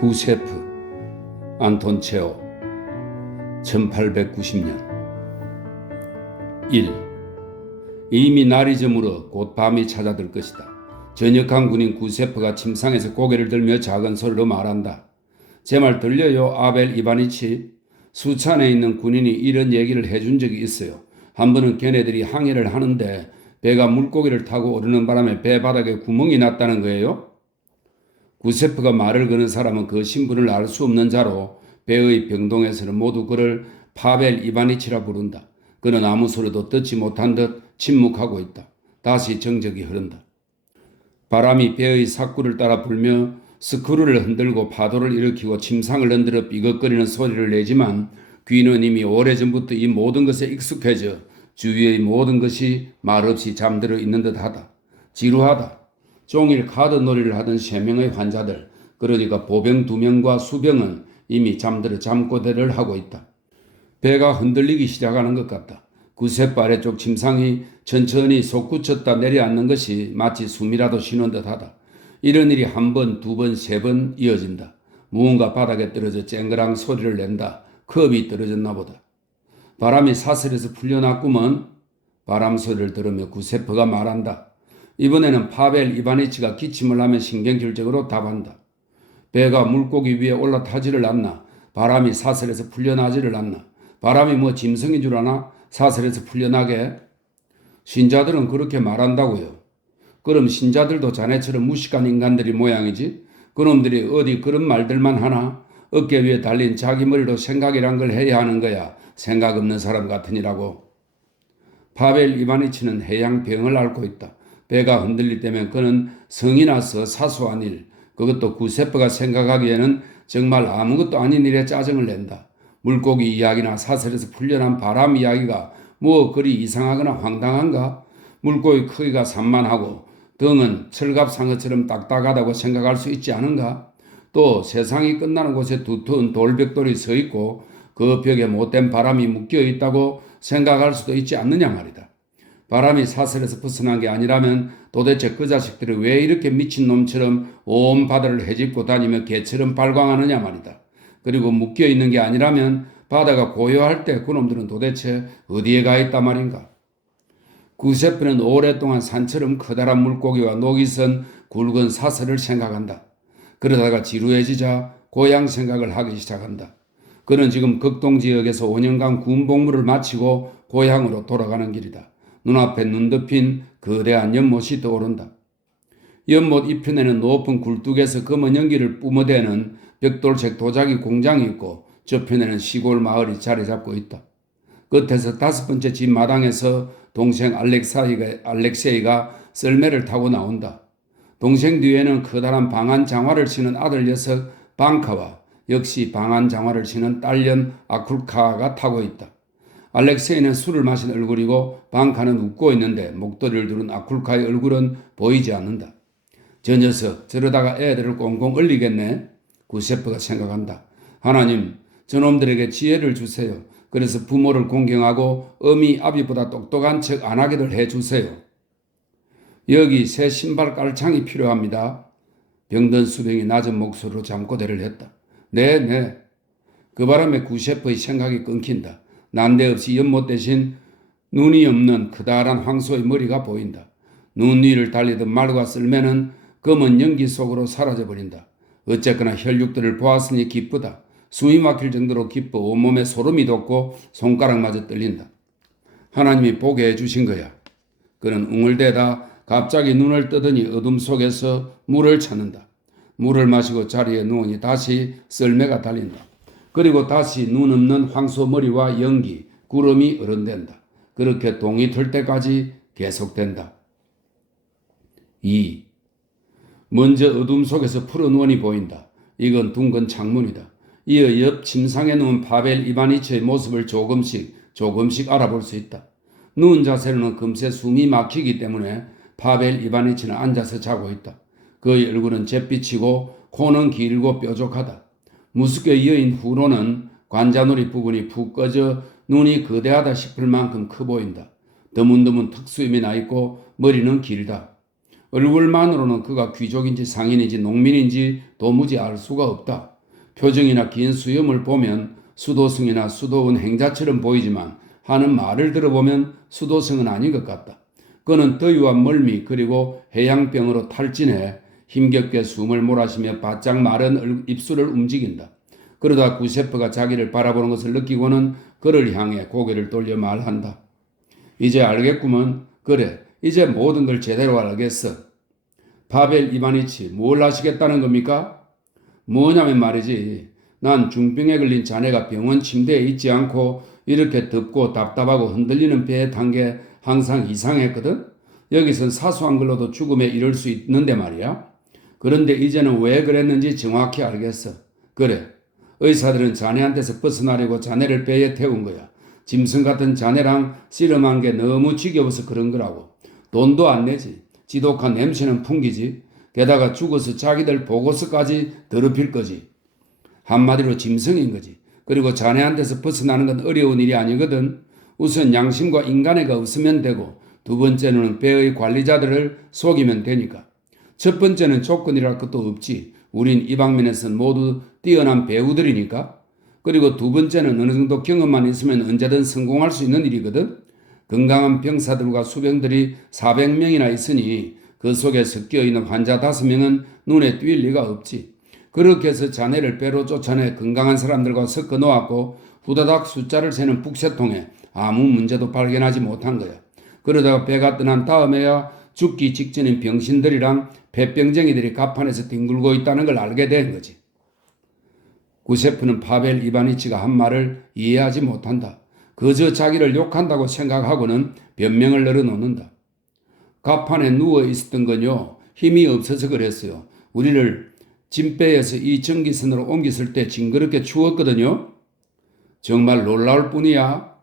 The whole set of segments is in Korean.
구세프 안톤 체호 1890년 1. 이미 날이 저물어 곧 밤이 찾아들 것이다. 전역한 군인 구세프가 침상에서 고개를 들며 작은 소리로 말한다. 제 말 들려요, 아벨 이바니치? 수찬에 있는 군인이 이런 얘기를 해준 적이 있어요. 한 번은 걔네들이 항해를 하는데 배가 물고기를 타고 오르는 바람에 배 바닥에 구멍이 났다는 거예요. 구세프가 말을 거는 사람은 그 신분을 알 수 없는 자로 배의 병동에서는 모두 그를 파벨 이바니치라 부른다. 그는 아무 소리도 듣지 못한 듯 침묵하고 있다. 다시 정적이 흐른다. 바람이 배의 사꾸를 따라 불며 스크루를 흔들고 파도를 일으키고 침상을 흔들어 삐걱거리는 소리를 내지만 귀는 이미 오래전부터 이 모든 것에 익숙해져 주위의 모든 것이 말없이 잠들어 있는 듯하다. 지루하다. 종일 카드 놀이를 하던 3명의 환자들, 그러니까 보병 2명과 수병은 이미 잠들어 잠꼬대를 하고 있다. 배가 흔들리기 시작하는 것 같다. 구세프 아래쪽 침상이 천천히 솟구쳤다 내려앉는 것이 마치 숨이라도 쉬는 듯하다. 이런 일이 한 번, 2번, 3번 이어진다. 무언가 바닥에 떨어져 쨍그랑 소리를 낸다. 컵이 떨어졌나 보다. 바람이 사슬에서 풀려났구먼. 바람 소리를 들으며 구세프가 말한다. 이번에는 파벨 이바니치가 기침을 하며 신경질적으로 답한다. 배가 물고기 위에 올라타지를 않나? 바람이 사슬에서 풀려나지를 않나? 바람이 뭐 짐승인 줄 아나? 사슬에서 풀려나게? 신자들은 그렇게 말한다고요. 그럼 신자들도 자네처럼 무식한 인간들이 모양이지? 그놈들이 어디 그런 말들만 하나? 어깨 위에 달린 자기 머리로 생각이란 걸 해야 하는 거야. 생각 없는 사람 같으니라고. 파벨 이바니치는 해양병을 앓고 있다. 배가 흔들릴 때면 그는 성이 나서 사소한 일, 그것도 구세프가 생각하기에는 정말 아무것도 아닌 일에 짜증을 낸다. 물고기 이야기나 사슬에서 풀려난 바람 이야기가 뭐 그리 이상하거나 황당한가? 물고기 크기가 산만하고 등은 철갑상어처럼 딱딱하다고 생각할 수 있지 않은가? 또 세상이 끝나는 곳에 두터운 돌벽돌이 서 있고 그 벽에 못된 바람이 묶여 있다고 생각할 수도 있지 않느냐 말이다. 바람이 사슬에서 벗어난 게 아니라면 도대체 그 자식들이 왜 이렇게 미친놈처럼 온 바다를 헤집고 다니며 개처럼 발광하느냐 말이다. 그리고 묶여있는 게 아니라면 바다가 고요할 때 그놈들은 도대체 어디에 가 있단 말인가. 구세프는 오랫동안 산처럼 커다란 물고기와 녹이 선 굵은 사슬을 생각한다. 그러다가 지루해지자 고향 생각을 하기 시작한다. 그는 지금 극동지역에서 5년간 군복무를 마치고 고향으로 돌아가는 길이다. 눈앞에 눈 덮인 거대한 연못이 떠오른다. 연못 이편에는 높은 굴뚝에서 검은 연기를 뿜어대는 벽돌색 도자기 공장이 있고 저편에는 시골 마을이 자리 잡고 있다. 끝에서 5번째 집 마당에서 동생 알렉세이가 썰매를 타고 나온다. 동생 뒤에는 커다란 방한 장화를 신은 아들 녀석 방카와 역시 방한 장화를 신은 딸년 아쿨카가 타고 있다. 알렉세이는 술을 마신 얼굴이고 방카는 웃고 있는데 목도리를 두른 아쿨카의 얼굴은 보이지 않는다. 저 녀석 저러다가 애들을 꽁꽁 얼리겠네. 구세프가 생각한다. 하나님, 저놈들에게 지혜를 주세요. 그래서 부모를 공경하고 어미 아비보다 똑똑한 척 안 하게들 해주세요. 여기 새 신발 깔창이 필요합니다. 병든 수병이 낮은 목소리로 잠꼬대를 했다. 네. 그 바람에 구세프의 생각이 끊긴다. 난데없이 연못 대신 눈이 없는 커다란 황소의 머리가 보인다. 눈 위를 달리던 말과 썰매는 검은 연기 속으로 사라져버린다. 어쨌거나 혈육들을 보았으니 기쁘다. 숨이 막힐 정도로 기뻐 온몸에 소름이 돋고 손가락마저 떨린다. 하나님이 보게 해주신 거야. 그는 웅얼대다 갑자기 눈을 뜨더니 어둠 속에서 물을 찾는다. 물을 마시고 자리에 누우니 다시 썰매가 달린다. 그리고 다시 눈 없는 황소 머리와 연기, 구름이 어른댄다. 그렇게 동이 틀 때까지 계속된다. 2. 먼저 어둠 속에서 푸른 원이 보인다. 이건 둥근 창문이다. 이어 옆 침상에 누운 파벨 이바니치의 모습을 조금씩 알아볼 수 있다. 누운 자세로는 금세 숨이 막히기 때문에 파벨 이바니치는 앉아서 자고 있다. 그의 얼굴은 잿빛이고 코는 길고 뾰족하다. 무섭게 이어인 후로는 관자놀이 부분이 푹 꺼져 눈이 거대하다 싶을 만큼 커 보인다. 드문드문 턱수염이 나 있고 머리는 길다. 얼굴만으로는 그가 귀족인지 상인인지 농민인지 도무지 알 수가 없다. 표정이나 긴 수염을 보면 수도승이나 수도원 행자처럼 보이지만 하는 말을 들어보면 수도승은 아닌 것 같다. 그는 더위와 멀미 그리고 해양병으로 탈진해 힘겹게 숨을 몰아쉬며 바짝 마른 입술을 움직인다. 그러다 구세프가 자기를 바라보는 것을 느끼고는 그를 향해 고개를 돌려 말한다. 이제 알겠구먼. 그래, 이제 모든 걸 제대로 알겠어. 파벨 이바니치, 뭘 하시겠다는 겁니까? 뭐냐면 말이지. 난 중병에 걸린 자네가 병원 침대에 있지 않고 이렇게 덥고 답답하고 흔들리는 배에 탄 게 항상 이상했거든? 여기선 사소한 걸로도 죽음에 이를 수 있는데 말이야. 그런데 이제는 왜 그랬는지 정확히 알겠어. 그래, 의사들은 자네한테서 벗어나려고 자네를 배에 태운 거야. 짐승 같은 자네랑 씨름한 게 너무 지겨워서 그런 거라고. 돈도 안 내지. 지독한 냄새는 풍기지. 게다가 죽어서 자기들 보고서까지 더럽힐 거지. 한마디로 짐승인 거지. 그리고 자네한테서 벗어나는 건 어려운 일이 아니거든. 우선 양심과 인간애가 없으면 되고 두 번째는 배의 관리자들을 속이면 되니까. 첫 번째는 조건이랄 것도 없지. 우린 이 방면에선 모두 뛰어난 배우들이니까. 그리고 두 번째는 어느 정도 경험만 있으면 언제든 성공할 수 있는 일이거든. 건강한 병사들과 수병들이 400명이나 있으니 그 속에 섞여 있는 환자 5명은 눈에 띌 리가 없지. 그렇게 해서 자네를 배로 쫓아내 건강한 사람들과 섞어 놓았고 후다닥 숫자를 세는 북새통에 아무 문제도 발견하지 못한 거야. 그러다가 배가 떠난 다음에야 죽기 직전인 병신들이랑 폐병쟁이들이 갑판에서 뒹굴고 있다는 걸 알게 된 거지. 구세프는 파벨 이바니치가 한 말을 이해하지 못한다. 그저 자기를 욕한다고 생각하고는 변명을 늘어놓는다. 갑판에 누워 있었던 건요, 힘이 없어서 그랬어요. 우리를 짐배에서 이 전기선으로 옮겼을 때 징그럽게 추웠거든요. 정말 놀라울 뿐이야.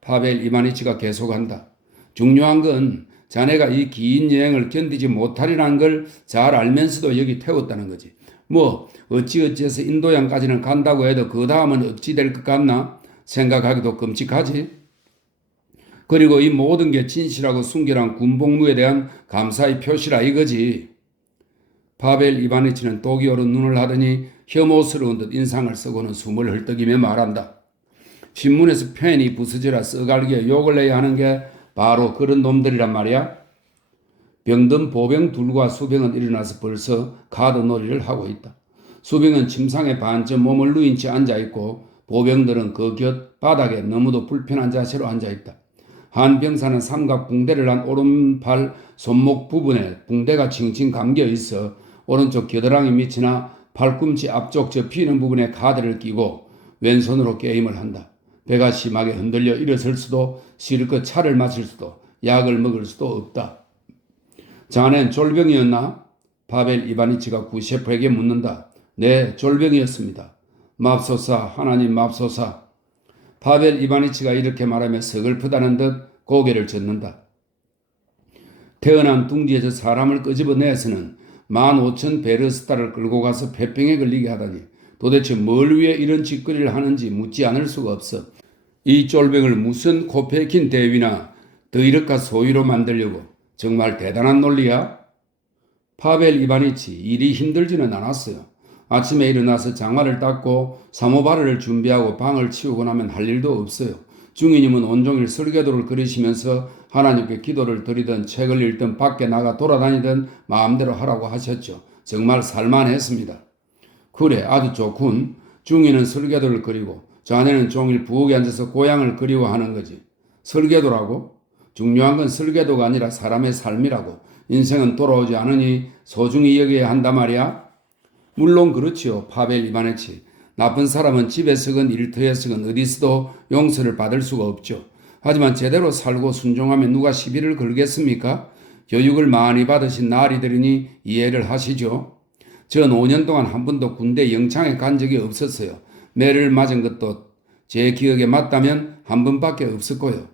파벨 이바니치가 계속한다. 중요한 건 자네가 이 긴 여행을 견디지 못하리라는 걸 잘 알면서도 여기 태웠다는 거지. 뭐 어찌어찌해서 인도양까지는 간다고 해도 그 다음은 어찌 될 것 같나 생각하기도 끔찍하지. 그리고 이 모든 게 진실하고 순결한 군복무에 대한 감사의 표시라 이거지. 파벨 이바니치는 독이오른 눈을 하더니 혐오스러운 듯 인상을 쓰고는 숨을 헐떡이며 말한다. 신문에서 펜이 부서지라 써갈기에 욕을 내야 하는 게 바로 그런 놈들이란 말이야. 병든 보병 둘과 수병은 일어나서 벌써 카드 놀이를 하고 있다. 수병은 침상에 반쯤 몸을 누인 채 앉아있고 보병들은 그 곁 바닥에 너무도 불편한 자세로 앉아있다. 한 병사는 삼각 붕대를 한 오른팔 손목 부분에 붕대가 칭칭 감겨 있어 오른쪽 겨드랑이 밑이나 팔꿈치 앞쪽 접히는 부분에 카드를 끼고 왼손으로 게임을 한다. 배가 심하게 흔들려 일어설 수도 실컷 차를 마실 수도 약을 먹을 수도 없다. 자넨 졸병이었나? 파벨 이바니치가 구셰프에게 묻는다. 네, 졸병이었습니다. 맙소사, 하나님 맙소사. 파벨 이바니치가 이렇게 말하며 서글프다는 듯 고개를 젓는다. 태어난 둥지에서 사람을 끄집어내서는 15,000베르스타를 끌고 가서 폐병에 걸리게 하다니 도대체 뭘 위해 이런 짓거리를 하는지 묻지 않을 수가 없어. 이 쫄병을 무슨 코페킨 대위나 더이르카 소위로 만들려고 정말 대단한 논리야? 파벨 이바니치 일이 힘들지는 않았어요. 아침에 일어나서 장화를 닦고 사모바르를 준비하고 방을 치우고 나면 할 일도 없어요. 중위님은 온종일 설계도를 그리시면서 하나님께 기도를 드리든 책을 읽든 밖에 나가 돌아다니든 마음대로 하라고 하셨죠. 정말 살만했습니다. 그래, 아주 좋군. 중위는 설계도를 그리고 자네는 종일 부엌에 앉아서 고향을 그리워하는 거지. 설계도라고? 중요한 건 설계도가 아니라 사람의 삶이라고. 인생은 돌아오지 않으니 소중히 여겨야 한단 말이야. 물론 그렇지요. 파벨 이바네치. 나쁜 사람은 집에서건 일터에서건 어디서도 용서를 받을 수가 없죠. 하지만 제대로 살고 순종하면 누가 시비를 걸겠습니까? 교육을 많이 받으신 나리들이니 이해를 하시죠. 전 5년 동안 한 번도 군대 영창에 간 적이 없었어요. 매를 맞은 것도 제 기억에 맞다면 한 번밖에 없었고요.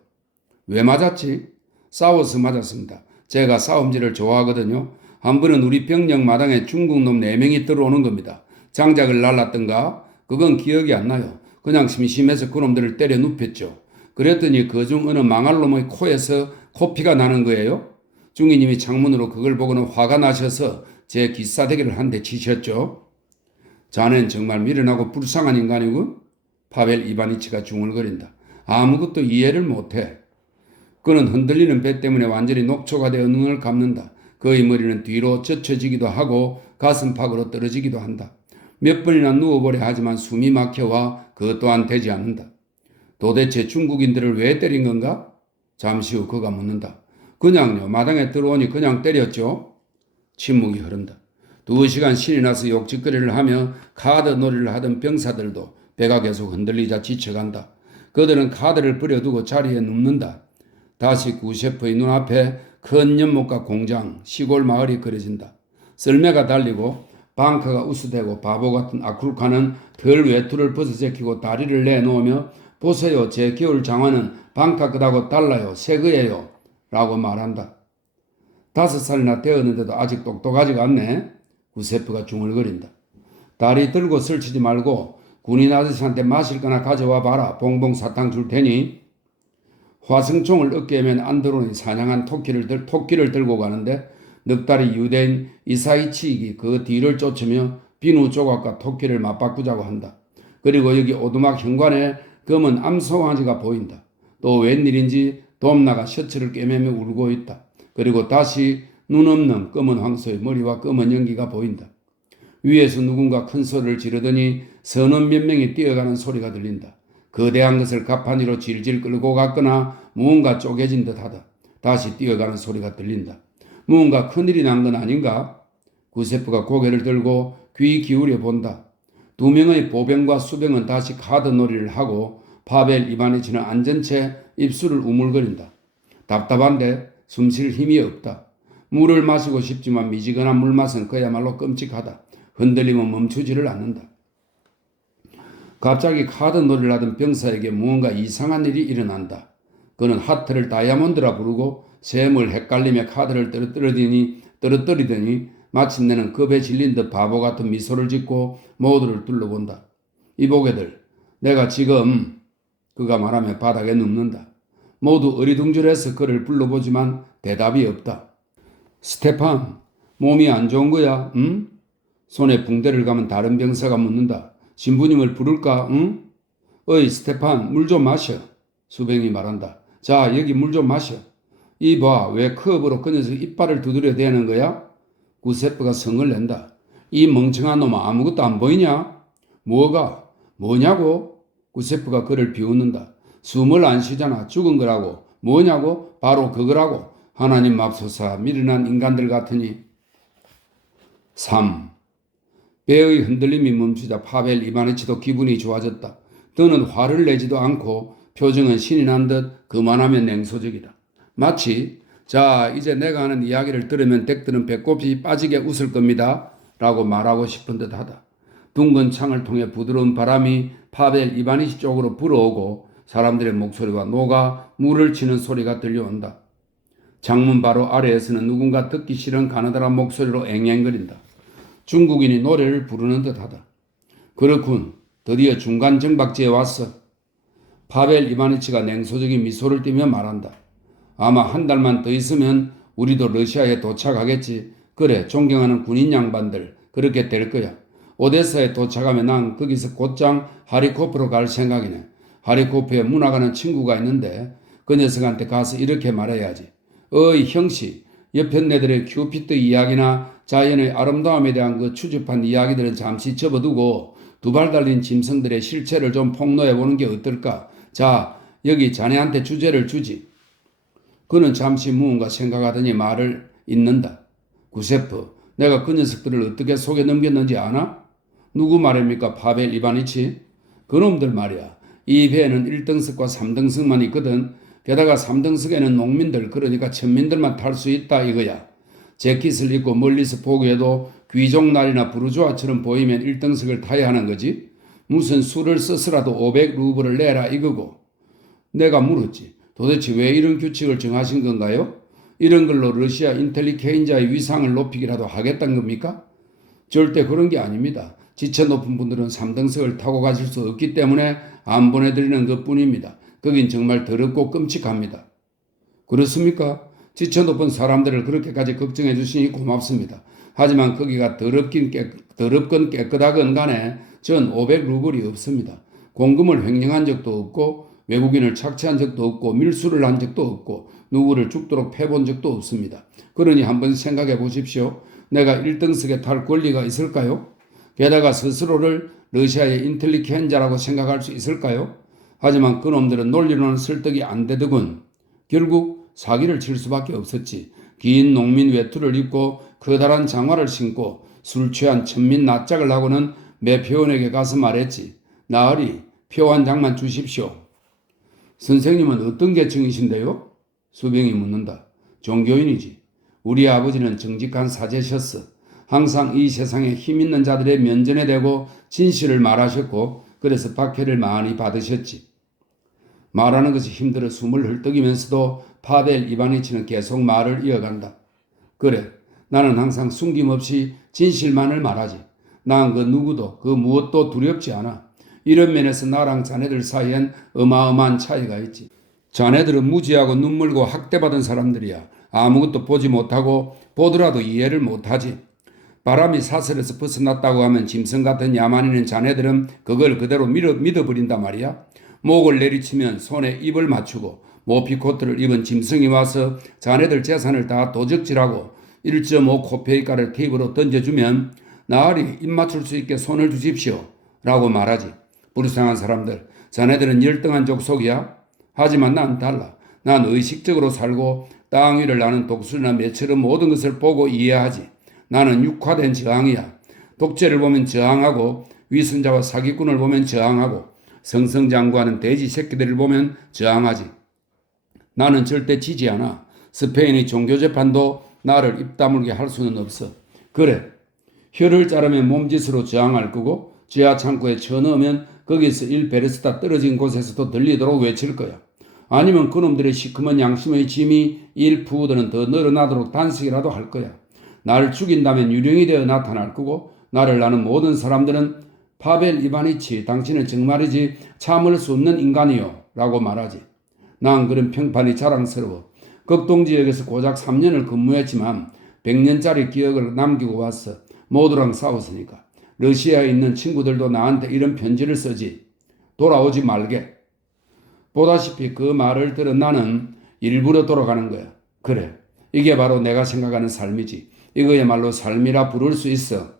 왜 맞았지? 싸워서 맞았습니다. 제가 싸움질을 좋아하거든요. 한 번은 우리 병력 마당에 중국 놈 4명이 들어오는 겁니다. 장작을 날랐던가? 그건 기억이 안 나요. 그냥 심심해서 그놈들을 때려 눕혔죠. 그랬더니 그중 어느 망할 놈의 코에서 코피가 나는 거예요. 중위님이 창문으로 그걸 보고는 화가 나셔서 제 기싸대기를 한 대 치셨죠. 자넨 정말 미련하고 불쌍한 인간이군. 파벨 이바니치가 중얼거린다. 아무것도 이해를 못해. 그는 흔들리는 배 때문에 완전히 녹초가 되어 눈을 감는다. 그의 머리는 뒤로 젖혀지기도 하고 가슴팍으로 떨어지기도 한다. 몇 번이나 누워보려 하지만 숨이 막혀와 그것 또한 되지 않는다. 도대체 중국인들을 왜 때린 건가? 잠시 후 그가 묻는다. 그냥요. 마당에 들어오니 그냥 때렸죠. 침묵이 흐른다. 2시간 신이 나서 욕짓거리를 하며 카드 놀이를 하던 병사들도 배가 계속 흔들리자 지쳐간다. 그들은 카드를 버려두고 자리에 눕는다. 다시 구셰프의 눈앞에 큰 연못과 공장, 시골 마을이 그려진다. 썰매가 달리고 방카가 우스대고 바보 같은 아쿨카는 덜 외투를 벗어제키고 다리를 내놓으며 보세요, 제 겨울 장화는 방카 끄다고 달라요, 새 거예요 라고 말한다. 5살이나 되었는데도 아직 똑똑하지가 않네. 구세프가 중얼거린다. 다리 들고 설치지 말고 군인 아저씨한테 마실 거나 가져와 봐라. 봉봉 사탕 줄 테니. 화승총을 어깨에 맨 안드론이 사냥한 토끼를 들고 가는데 넉다리 유대인 이사이치익이 그 뒤를 쫓으며 비누 조각과 토끼를 맞바꾸자고 한다. 그리고 여기 오두막 현관에 검은 암송아지가 보인다. 또 웬일인지 돔나가 셔츠를 꿰매며 울고 있다. 그리고 다시 눈 없는 검은 황소의 머리와 검은 연기가 보인다. 위에서 누군가 큰 소리를 지르더니 서너 몇 명이 뛰어가는 소리가 들린다. 거대한 것을 가판위로 질질 끌고 갔거나 무언가 쪼개진 듯하다. 다시 뛰어가는 소리가 들린다. 무언가 큰일이 난 건 아닌가? 구세프가 고개를 들고 귀 기울여 본다. 2명의 보병과 수병은 다시 카드 놀이를 하고 파벨 이바니치는 앉은 채 입술을 우물거린다. 답답한데 숨쉴 힘이 없다. 물을 마시고 싶지만 미지근한 물맛은 그야말로 끔찍하다. 흔들리면 멈추지를 않는다. 갑자기 카드 놀이를 하던 병사에게 무언가 이상한 일이 일어난다. 그는 하트를 다이아몬드라 부르고 셈을 헷갈리며 카드를 떨어뜨리더니 마침내는 겁에 질린 듯 바보 같은 미소를 짓고 모두를 둘러본다. 이보게들, 내가 지금 그가 말하며 바닥에 눕는다. 모두 어리둥절해서 그를 불러보지만 대답이 없다. 스테판, 몸이 안 좋은 거야, 응? 손에 붕대를 감은 다른 병사가 묻는다. 신부님을 부를까, 응? 어이, 스테판, 물 좀 마셔. 수병이 말한다. 자, 여기 물 좀 마셔. 이봐, 왜 컵으로 그 녀석 이빨을 두드려 대는 거야? 구세프가 성을 낸다. 이 멍청한 놈아, 아무것도 안 보이냐? 뭐가? 뭐냐고? 구세프가 그를 비웃는다. 숨을 안 쉬잖아. 죽은 거라고. 뭐냐고? 바로 그거라고. 하나님 맙소사, 미련한 인간들 같으니. 3. 배의 흔들림이 멈추자 파벨 이바니치도 기분이 좋아졌다. 더는 화를 내지도 않고 표정은 신이 난 듯 그만하면 냉소적이다. 마치 자, 이제 내가 하는 이야기를 들으면 댁들은 배꼽이 빠지게 웃을 겁니다 라고 말하고 싶은 듯하다. 둥근 창을 통해 부드러운 바람이 파벨 이바니치 쪽으로 불어오고 사람들의 목소리와 노가 물을 치는 소리가 들려온다. 창문 바로 아래에서는 누군가 듣기 싫은 가느다란 목소리로 앵앵거린다. 중국인이 노래를 부르는 듯하다. 그렇군. 드디어 중간 정박지에 왔어. 파벨 이바니치가 냉소적인 미소를 띠며 말한다. 아마 한 달만 더 있으면 우리도 러시아에 도착하겠지. 그래, 존경하는 군인 양반들. 그렇게 될 거야. 오데사에 도착하면 난 거기서 곧장 하리코프로 갈 생각이네. 하리코프에 문화가는 친구가 있는데 그 녀석한테 가서 이렇게 말해야지. 어이 형씨, 옆편네들의 큐피트 이야기나 자연의 아름다움에 대한 그 추접한 이야기들은 잠시 접어두고 두 발 달린 짐승들의 실체를 좀 폭로해보는 게 어떨까? 자, 여기 자네한테 주제를 주지. 그는 잠시 무언가 생각하더니 말을 잇는다. 구세프, 내가 그 녀석들을 어떻게 속에 넘겼는지 아나? 누구 말입니까? 파벨 이바니치? 그놈들 말이야. 이 배에는 1등석과 3등석만 있거든. 게다가 3등석에는 농민들, 그러니까 천민들만 탈 수 있다 이거야. 재킷을 입고 멀리서 보기에도 귀족날이나 부르주아처럼 보이면 1등석을 타야 하는 거지. 무슨 수를 써서라도 500루블을 내라 이거고. 내가 물었지. 도대체 왜 이런 규칙을 정하신 건가요? 이런 걸로 러시아 인텔리케인자의 위상을 높이기라도 하겠다는 겁니까? 절대 그런 게 아닙니다. 지체 높은 분들은 3등석을 타고 가실 수 없기 때문에 안 보내드리는 것뿐입니다. 거긴 정말 더럽고 끔찍합니다. 그렇습니까? 지쳐높은 사람들을 그렇게까지 걱정해 주시니 고맙습니다. 하지만 거기가 더럽건 깨끗하건 간에 전 500루블이 없습니다. 공금을 횡령한 적도 없고 외국인을 착취한 적도 없고 밀수를 한 적도 없고 누구를 죽도록 패본 적도 없습니다. 그러니 한번 생각해 보십시오. 내가 1등석에 탈 권리가 있을까요? 게다가 스스로를 러시아의 인텔리겐자라고 생각할 수 있을까요? 하지만 그놈들은 논리로는 설득이 안 되더군. 결국 사기를 칠 수밖에 없었지. 긴 농민 외투를 입고 커다란 장화를 신고 술 취한 천민 낯짝을 하고는 매표원에게 가서 말했지. 나으리, 표 한 장만 주십시오. 선생님은 어떤 계층이신데요? 수병이 묻는다. 종교인이지. 우리 아버지는 정직한 사제셨어. 항상 이 세상에 힘 있는 자들의 면전에 대고 진실을 말하셨고 그래서 박해를 많이 받으셨지. 말하는 것이 힘들어 숨을 헐떡이면서도 파벨 이바니치는 계속 말을 이어간다. 그래, 나는 항상 숨김없이 진실만을 말하지. 난 그 누구도 그 무엇도 두렵지 않아. 이런 면에서 나랑 자네들 사이엔 어마어마한 차이가 있지. 자네들은 무지하고 눈물고 학대받은 사람들이야. 아무것도 보지 못하고 보더라도 이해를 못하지. 바람이 사슬에서 벗어났다고 하면 짐승 같은 야만인인 자네들은 그걸 그대로 믿어버린단 말이야. 목을 내리치면 손에 입을 맞추고 모피코트를 입은 짐승이 와서 자네들 재산을 다 도적질하고 1.5 코페이가를 테이프로 던져주면 나으리 입 맞출 수 있게 손을 주십시오 라고 말하지. 불쌍한 사람들, 자네들은 열등한 족속이야? 하지만 난 달라. 난 의식적으로 살고 땅 위를 나는 독수리나 매처럼 모든 것을 보고 이해하지. 나는 육화된 저항이야. 독재를 보면 저항하고 위선자와 사기꾼을 보면 저항하고 성성장구하는 돼지 새끼들을 보면 저항하지. 나는 절대 지지 않아. 스페인의 종교재판도 나를 입 다물게 할 수는 없어. 그래, 혀를 자르면 몸짓으로 저항할 거고 지하 창고에 쳐넣으면 거기서 1베르스타 떨어진 곳에서도 들리도록 외칠 거야. 아니면 그놈들의 시커먼 양심의 짐이 1푸드는 더 늘어나도록 단식이라도 할 거야. 나를 죽인다면 유령이 되어 나타날 거고 나를 아는 모든 사람들은 파벨 이바니치, 당신은 정말이지 참을 수 없는 인간이요 라고 말하지. 난 그런 평판이 자랑스러워. 극동지역에서 고작 3년을 근무했지만 100년짜리 기억을 남기고 왔어. 모두랑 싸웠으니까. 러시아에 있는 친구들도 나한테 이런 편지를 쓰지. 돌아오지 말게. 보다시피 그 말을 들은 나는 일부러 돌아가는 거야. 그래, 이게 바로 내가 생각하는 삶이지. 이거야말로 삶이라 부를 수 있어.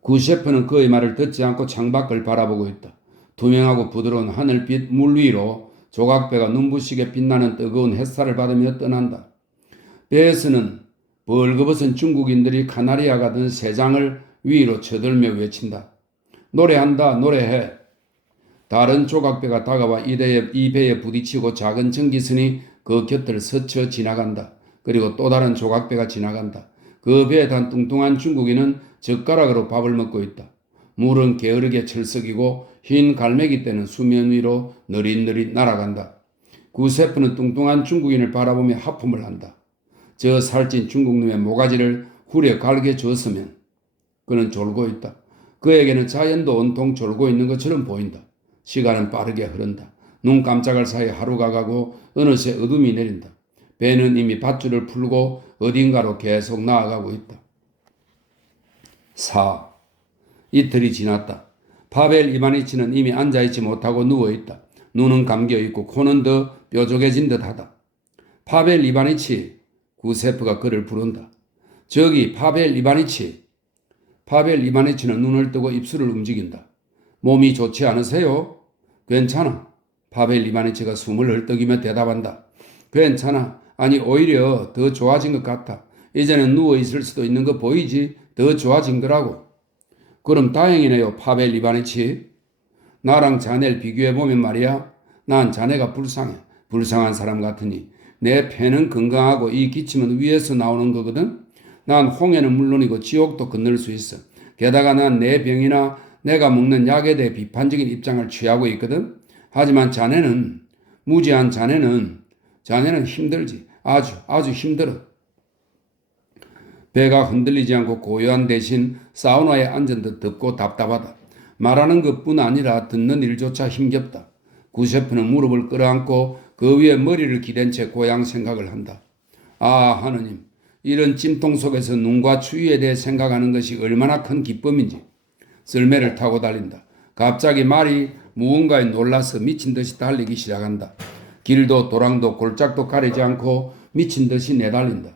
구셰프는 그의 말을 듣지 않고 창밖을 바라보고 있다. 투명하고 부드러운 하늘빛 물 위로 조각배가 눈부시게 빛나는 뜨거운 햇살을 받으며 떠난다. 배에서는 벌거벗은 중국인들이 카나리아가 든 새 장을 위로 쳐들며 외친다. 노래한다, 노래해. 다른 조각배가 다가와 이 배에 부딪히고 작은 전기선이 그 곁을 스쳐 지나간다. 그리고 또 다른 조각배가 지나간다. 그 배에 탄 뚱뚱한 중국인은 젓가락으로 밥을 먹고 있다. 물은 게으르게 철썩이고 흰 갈매기 떼는 수면 위로 느릿느릿 날아간다. 구세프는 뚱뚱한 중국인을 바라보며 하품을 한다. 저 살찐 중국놈의 모가지를 후려 갈게 줬으면. 그는 졸고 있다. 그에게는 자연도 온통 졸고 있는 것처럼 보인다. 시간은 빠르게 흐른다. 눈 깜짝할 사이 하루가 가고 어느새 어둠이 내린다. 배는 이미 밧줄을 풀고 어딘가로 계속 나아가고 있다. 4. 이틀이 지났다. 파벨 이바니치는 이미 앉아있지 못하고 누워있다. 눈은 감겨있고 코는 더 뾰족해진 듯하다. 파벨 이바니치, 구세프가 그를 부른다. 저기 파벨 이바니치. 파벨 이바니치는 눈을 뜨고 입술을 움직인다. 몸이 좋지 않으세요? 괜찮아. 파벨 이바니치가 숨을 헐떡이며 대답한다. 괜찮아. 아니 오히려 더 좋아진 것 같아. 이제는 누워있을 수도 있는 거 보이지? 더 좋아진 거라고. 그럼 다행이네요, 파벨 이바니치. 나랑 자네를 비교해보면 말이야. 난 자네가 불쌍해. 불쌍한 사람 같으니. 내 폐는 건강하고 이 기침은 위에서 나오는 거거든. 난 홍해는 물론이고 지옥도 건널 수 있어. 게다가 난 내 병이나 내가 먹는 약에 대해 비판적인 입장을 취하고 있거든. 하지만 자네는, 무지한 자네는 힘들지. 아주 힘들어. 배가 흔들리지 않고 고요한 대신 사우나에 앉은 듯 덥고 답답하다. 말하는 것뿐 아니라 듣는 일조차 힘겹다. 구셰프는 무릎을 끌어안고 그 위에 머리를 기댄 채 고향 생각을 한다. 아, 하느님, 이런 찜통 속에서 눈과 추위에 대해 생각하는 것이 얼마나 큰 기쁨인지. 썰매를 타고 달린다. 갑자기 말이 무언가에 놀라서 미친 듯이 달리기 시작한다. 길도 도랑도 골짝도 가리지 않고 미친 듯이 내달린다.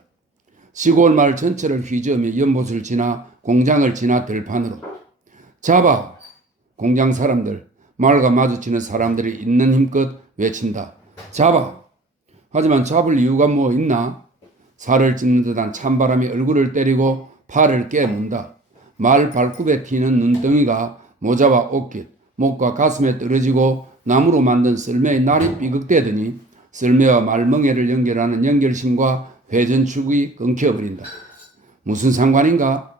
시골 마을 전체를 휘저으며 연못을 지나 공장을 지나 들판으로. 잡아! 공장 사람들, 말과 마주치는 사람들이 있는 힘껏 외친다. 잡아! 하지만 잡을 이유가 뭐 있나? 살을 찢는 듯한 찬바람이 얼굴을 때리고 팔을 깨문다. 말 발굽에 튀는 눈덩이가 모자와 옷깃, 목과 가슴에 떨어지고 나무로 만든 썰매의 날이 삐걱대더니 썰매와 말멍에를 연결하는 연결심과 회전축이 끊겨버린다. 무슨 상관인가?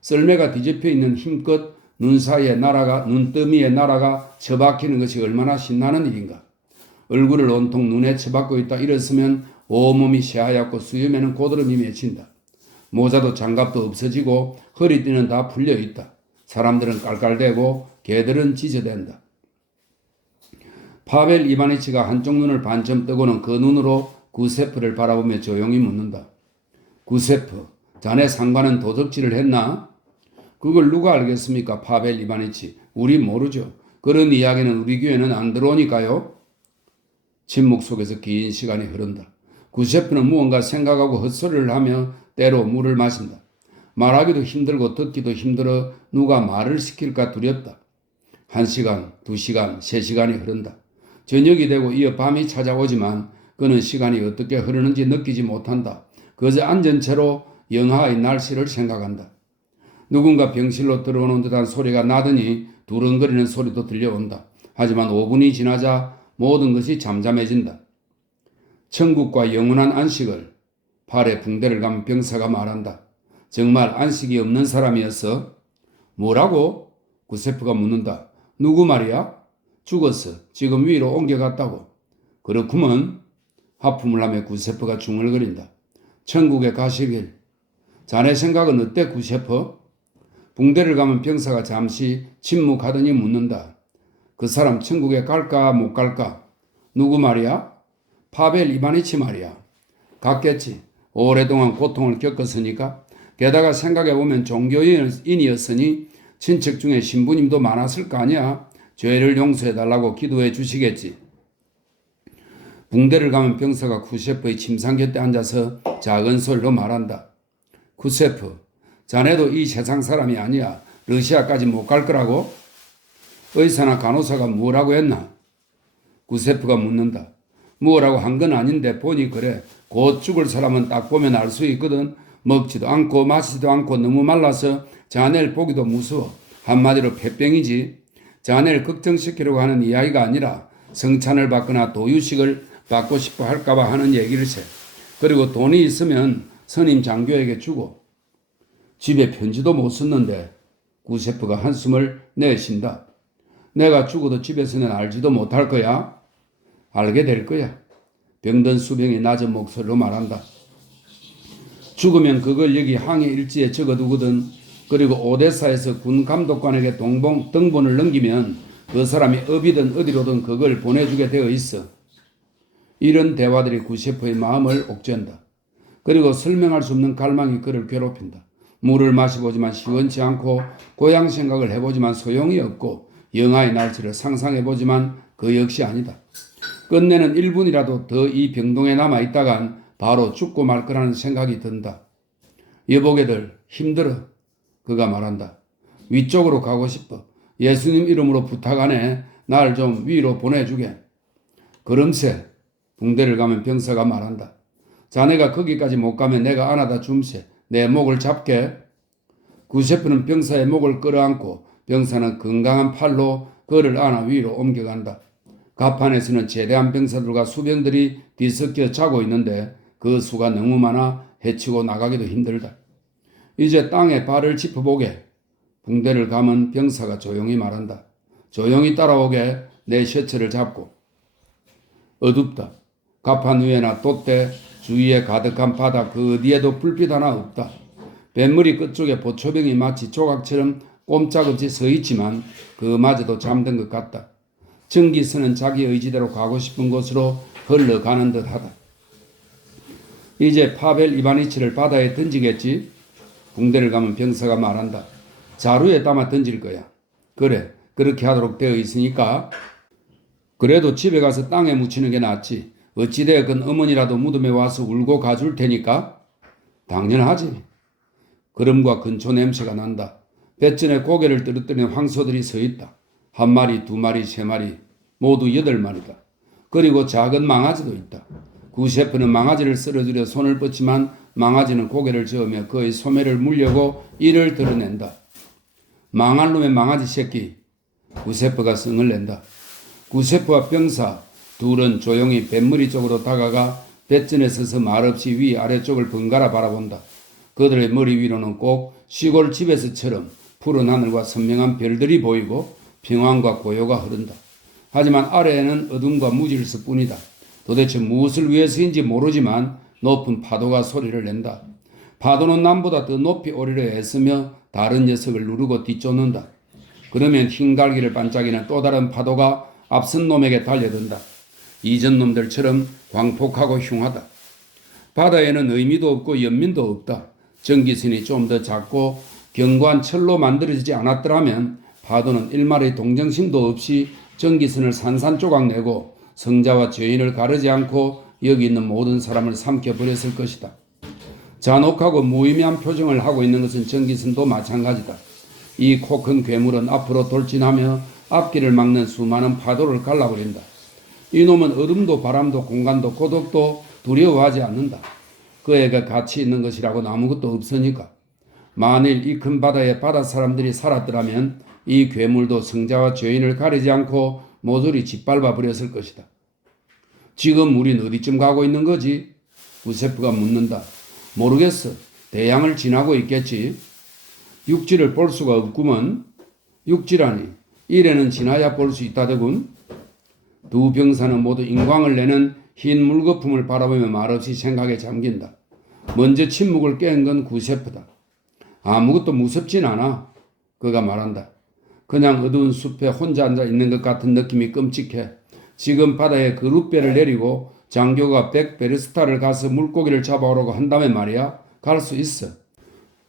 썰매가 뒤집혀 있는 힘껏 눈 사이에 날아가 눈더미에 날아가 처박히는 것이 얼마나 신나는 일인가? 얼굴을 온통 눈에 처박고 있다 일었으면 온몸이 새하얗고 수염에는 고드름이 맺힌다. 모자도 장갑도 없어지고 허리띠는 다 풀려있다. 사람들은 깔깔대고 개들은 짖어댄다. 파벨 이바니치가 한쪽 눈을 반쯤 뜨고는 그 눈으로 구세프를 바라보며 조용히 묻는다. 구세프, 자네 상관은 도적질을 했나? 그걸 누가 알겠습니까? 파벨 이바니치. 우리 모르죠. 그런 이야기는 우리 교회는 안 들어오니까요. 침묵 속에서 긴 시간이 흐른다. 구세프는 무언가 생각하고 헛소리를 하며 때로 물을 마신다. 말하기도 힘들고 듣기도 힘들어 누가 말을 시킬까 두렵다. 1시간, 2시간, 3시간이 흐른다. 저녁이 되고 이어 밤이 찾아오지만 그는 시간이 어떻게 흐르는지 느끼지 못한다. 그저 앉은 채로 영하의 날씨를 생각한다. 누군가 병실로 들어오는 듯한 소리가 나더니 두렁거리는 소리도 들려온다. 하지만 5분이 지나자 모든 것이 잠잠해진다. 천국과 영원한 안식을 팔에 붕대를 감은 병사가 말한다. 정말 안식이 없는 사람이었어? 뭐라고? 구세프가 묻는다. 누구 말이야? 죽었어. 지금 위로 옮겨갔다고. 그렇구먼. 하품을 하며 구세프가 중얼거린다. 천국에 가시길. 자네 생각은 어때, 구세프? 붕대를 감은 병사가 잠시 침묵하더니 묻는다. 그 사람 천국에 갈까 못 갈까? 누구 말이야? 파벨 이바니치 말이야. 갔겠지. 오랫동안 고통을 겪었으니까. 게다가 생각해보면 종교인이었으니 친척 중에 신부님도 많았을 거 아니야. 죄를 용서해달라고 기도해 주시겠지. 붕대를 감은 병사가 구세프의 침상 곁에 앉아서 작은 소리로 말한다. 구세프, 자네도 이 세상 사람이 아니야. 러시아까지 못 갈 거라고? 의사나 간호사가 뭐라고 했나? 구세프가 묻는다. 뭐라고 한 건 아닌데 보니 그래. 곧 죽을 사람은 딱 보면 알 수 있거든. 먹지도 않고 마시지도 않고 너무 말라서 자네를 보기도 무서워. 한마디로 폐병이지. 자네를 걱정시키려고 하는 이야기가 아니라 성찬을 받거나 도유식을 받고 싶어 할까봐 하는 얘기일세. 그리고 돈이 있으면 선임 장교에게 주고. 집에 편지도 못 썼는데. 구세프가 한숨을 내쉰다. 내가 죽어도 집에서는 알지도 못할 거야. 알게 될 거야. 병든 수병이 낮은 목소리로 말한다. 죽으면 그걸 여기 항해 일지에 적어두거든. 그리고 오데사에서 군 감독관에게 등본을 넘기면 그 사람이 어디든 어디로든 그걸 보내주게 되어 있어. 이런 대화들이 구세프의 마음을 옥죄한다. 그리고 설명할 수 없는 갈망이 그를 괴롭힌다. 물을 마셔보지만 시원치 않고 고향 생각을 해보지만 소용이 없고 영하의 날씨를 상상해보지만 그 역시 아니다. 끝내는 1분이라도 더 이 병동에 남아있다간 바로 죽고 말 거라는 생각이 든다. 여보게들 힘들어. 그가 말한다. 위쪽으로 가고 싶어. 예수님 이름으로 부탁하네. 날 좀 위로 보내주게. 그럼세. 붕대를 감은 병사가 말한다. 자네가 거기까지 못 가면 내가 안아다 줌세. 내 목을 잡게. 구세프는 병사의 목을 끌어안고 병사는 건강한 팔로 그를 안아 위로 옮겨간다. 갑판에서는 제대한 병사들과 수병들이 뒤섞여 자고 있는데 그 수가 너무 많아 헤치고 나가기도 힘들다. 이제 땅에 발을 짚어보게. 붕대를 감은 병사가 조용히 말한다. 조용히 따라오게. 내 셔츠를 잡고. 어둡다. 갑판 위에나 돛대 주위에 가득한 바다 그 어디에도 불빛 하나 없다. 뱃머리 끝쪽에 보초병이 마치 조각처럼 꼼짝없이 서 있지만 그마저도 잠든 것 같다. 전기선은 자기 의지대로 가고 싶은 곳으로 흘러가는 듯하다. 이제 파벨 이바니치를 바다에 던지겠지? 붕대를 감은 병사가 말한다. 자루에 담아 던질 거야. 그래, 그렇게 하도록 되어 있으니까. 그래도 집에 가서 땅에 묻히는 게 낫지. 어찌되었건 어머니라도 무덤에 와서 울고 가줄 테니까. 당연하지. 그름과 근초 냄새가 난다. 뱃전에 고개를 떨어뜨린 황소들이 서 있다. 한 마리, 두 마리, 세 마리, 모두 8마리다. 그리고 작은 망아지도 있다. 구셰프는 망아지를 쓸어주려 손을 뻗지만 망아지는 고개를 저으며 그의 소매를 물려고 이를 드러낸다. 망할 놈의 망아지 새끼. 구셰프가 성을 낸다. 구셰프와 병사 둘은 조용히 뱃머리 쪽으로 다가가 뱃전에 서서 말없이 위아래쪽을 번갈아 바라본다. 그들의 머리 위로는 꼭 시골 집에서처럼 푸른 하늘과 선명한 별들이 보이고 평안과 고요가 흐른다. 하지만 아래에는 어둠과 무질서 뿐이다. 도대체 무엇을 위해서인지 모르지만 높은 파도가 소리를 낸다. 파도는 남보다 더 높이 오르려 애쓰며 다른 녀석을 누르고 뒤쫓는다. 그러면 흰갈기를 반짝이는 또 다른 파도가 앞선 놈에게 달려든다. 이전 놈들처럼 광폭하고 흉하다. 바다에는 의미도 없고 연민도 없다. 전기선이 좀 더 작고 견고한 철로 만들어지지 않았더라면 파도는 일말의 동정심도 없이 전기선을 산산조각 내고 성자와 죄인을 가르지 않고 여기 있는 모든 사람을 삼켜버렸을 것이다. 잔혹하고 무의미한 표정을 하고 있는 것은 전기선도 마찬가지다. 이 코 큰 괴물은 앞으로 돌진하며 앞길을 막는 수많은 파도를 갈라버린다. 이놈은 어둠도 바람도 공간도 고독도 두려워하지 않는다. 그에게 가치 있는 것이라고는 아무것도 없으니까. 만일 이 큰 바다에 바다 사람들이 살았더라면 이 괴물도 성자와 죄인을 가리지 않고 모조리 짓밟아 버렸을 것이다. 지금 우린 어디쯤 가고 있는 거지? 구세프가 묻는다. 모르겠어. 대양을 지나고 있겠지. 육지를 볼 수가 없구먼. 육지라니. 이래는 지나야 볼 수 있다더군. 두 병사는 모두 인광을 내는 흰 물거품을 바라보며 말없이 생각에 잠긴다. 먼저 침묵을 깬 건 구세프다. 아무것도 무섭진 않아. 그가 말한다. 그냥 어두운 숲에 혼자 앉아 있는 것 같은 느낌이 끔찍해. 지금 바다에 그룻배를 내리고 장교가 백베르스타를 가서 물고기를 잡아오라고 한다면 말이야. 갈 수 있어.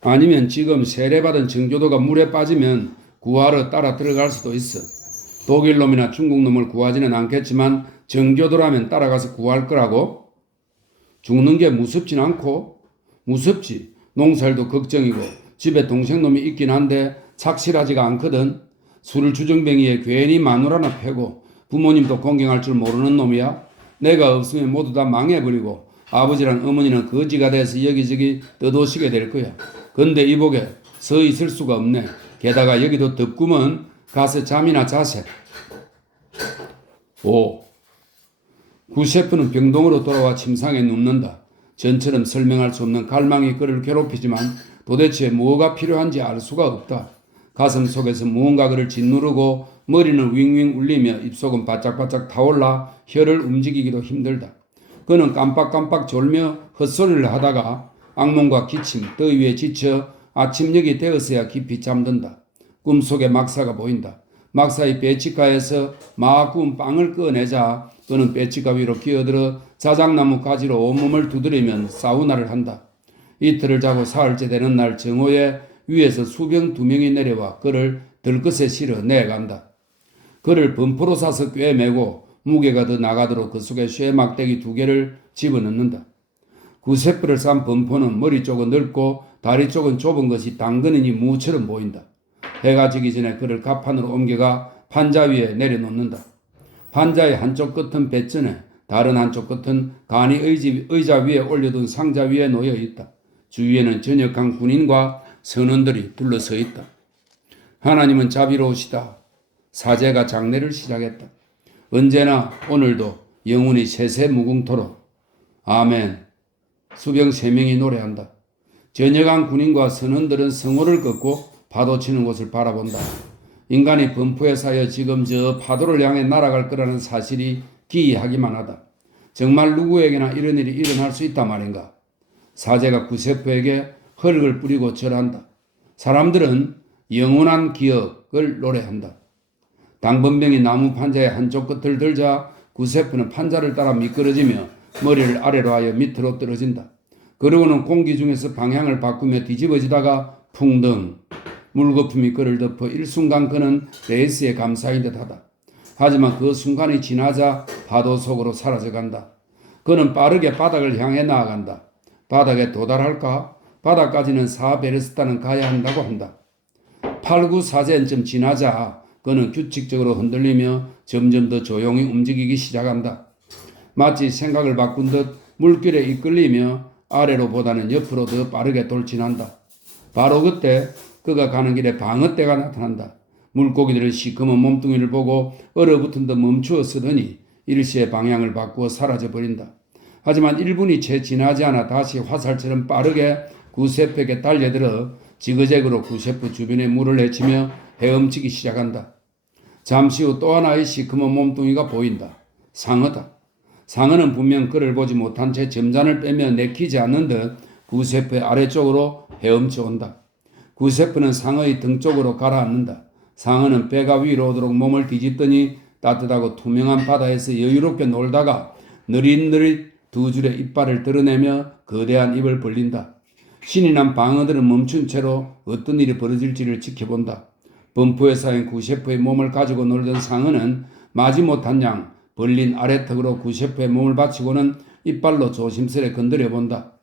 아니면 지금 세례받은 정교도가 물에 빠지면 구하러 따라 들어갈 수도 있어. 독일 놈이나 중국 놈을 구하지는 않겠지만 정교도라면 따라가서 구할 거라고? 죽는 게 무섭진 않고? 무섭지. 농살도 걱정이고 집에 동생놈이 있긴 한데 착실하지가 않거든. 술을 주정뱅이에 괜히 마누라나 패고 부모님도 공경할 줄 모르는 놈이야. 내가 없으면 모두 다 망해버리고 아버지랑 어머니는 거지가 돼서 여기저기 떠도시게 될 거야. 근데 이복에 서 있을 수가 없네. 게다가 여기도 덥구먼. 가서 잠이나 자세. 오. 구셰프는 병동으로 돌아와 침상에 눕는다. 전처럼 설명할 수 없는 갈망이 그를 괴롭히지만 도대체 뭐가 필요한지 알 수가 없다. 가슴 속에서 무언가 그를 짓누르고 머리는 윙윙 울리며 입속은 바짝바짝 타올라 혀를 움직이기도 힘들다. 그는 깜빡깜빡 졸며 헛소리를 하다가 악몽과 기침, 더위에 지쳐 아침녘이 되어서야 깊이 잠든다. 꿈속에 막사가 보인다. 막사의 배치가에서 막 구운 빵을 꺼내자 그는 배치가 위로 기어들어 자작나무 가지로 온몸을 두드리면 사우나를 한다. 이틀을 자고 사흘째 되는 날 정오에 위에서 수병 2명이 내려와 그를 들것에 실어 내간다. 그를 범퍼로 사서 꿰매고 무게가 더 나가도록 그 속에 쇠막대기 2개를 집어넣는다. 구세프를 싼 범퍼는 머리 쪽은 넓고 다리 쪽은 좁은 것이 당근이니 무처럼 보인다. 해가 지기 전에 그를 갑판으로 옮겨가 판자 위에 내려놓는다. 판자의 한쪽 끝은 뱃전에 다른 한쪽 끝은 간이 의자 위에 올려둔 상자 위에 놓여 있다. 주위에는 전역한 군인과 선원들이 둘러서 있다. 하나님은 자비로우시다. 사제가 장례를 시작했다. 언제나 오늘도 영원히 세세무궁토록. 아멘. 수병 3명이 노래한다. 전역한 군인과 선원들은 성호를 걷고 파도 치는 곳을 바라본다. 인간이 범프에 쌓여 지금 저 파도를 향해 날아갈 거라는 사실이 기이하기만 하다. 정말 누구에게나 이런 일이 일어날 수 있단 말인가. 사제가 구세프에게 흙을 뿌리고 절한다. 사람들은 영원한 기억을 노래한다. 당번병이 나무 판자의 한쪽 끝을 들자 구세포는 판자를 따라 미끄러지며 머리를 아래로 하여 밑으로 떨어진다. 그러고는 공기 중에서 방향을 바꾸며 뒤집어지다가 풍덩 물거품이 그를 덮어 일순간 그는 레이스에 감싸인 듯하다. 하지만 그 순간이 지나자 파도 속으로 사라져간다. 그는 빠르게 바닥을 향해 나아간다. 바닥에 도달할까? 바닥까지는 4베르스타는 가야 한다고 한다. 8, 9, 4젠쯤 지나자 그는 규칙적으로 흔들리며 점점 더 조용히 움직이기 시작한다. 마치 생각을 바꾼 듯 물길에 이끌리며 아래로보다는 옆으로 더 빠르게 돌진한다. 바로 그때 그가 가는 길에 방어떼가 나타난다. 물고기들의 시커먼 몸뚱이를 보고 얼어붙은 듯 멈추어 서더니 일시에 방향을 바꾸어 사라져버린다. 하지만 1분이 채 지나지 않아 다시 화살처럼 빠르게 구세포에게 달려들어 지그재그로 구세포 주변에 물을 헤치며 헤엄치기 시작한다. 잠시 후 또 하나의 시커먼 몸뚱이가 보인다. 상어다. 상어는 분명 그를 보지 못한 채 점잔을 빼며 내키지 않는 듯 구세포의 아래쪽으로 헤엄쳐 온다. 구세포는 상어의 등 쪽으로 가라앉는다. 상어는 배가 위로 오도록 몸을 뒤집더니 따뜻하고 투명한 바다에서 여유롭게 놀다가 느릿느릿 두 줄의 이빨을 드러내며 거대한 입을 벌린다. 신이 난 방어들은 멈춘 채로 어떤 일이 벌어질지를 지켜본다. 범포에 쌓인 구세포의 몸을 가지고 놀던 상어는 마지못한 양 벌린 아래턱으로 구세포의 몸을 받치고는 이빨로 조심스레 건드려 본다.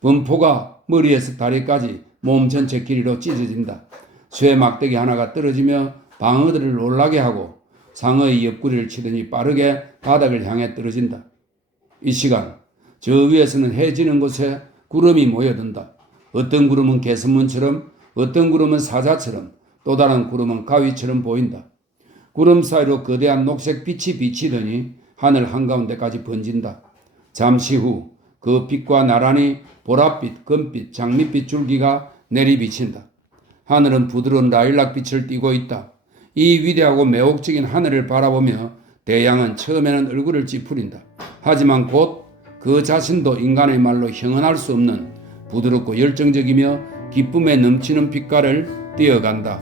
범포가 머리에서 다리까지 몸 전체 길이로 찢어진다. 쇠 막대기 하나가 떨어지며 방어들을 놀라게 하고 상어의 옆구리를 치더니 빠르게 바닥을 향해 떨어진다. 이 시간 저 위에서는 해 지는 곳에 구름이 모여든다. 어떤 구름은 개선문처럼, 어떤 구름은 사자처럼, 또 다른 구름은 가위처럼 보인다. 구름 사이로 거대한 녹색 빛이 비치더니 하늘 한가운데까지 번진다. 잠시 후 그 빛과 나란히 보랏빛, 금빛, 장밋빛 줄기가 내리비친다. 하늘은 부드러운 라일락빛을 띠고 있다. 이 위대하고 매혹적인 하늘을 바라보며 대양은 처음에는 얼굴을 찌푸린다. 하지만 곧 그 자신도 인간의 말로 형언할 수 없는 부드럽고 열정적이며 기쁨에 넘치는 빛깔을 띄어간다.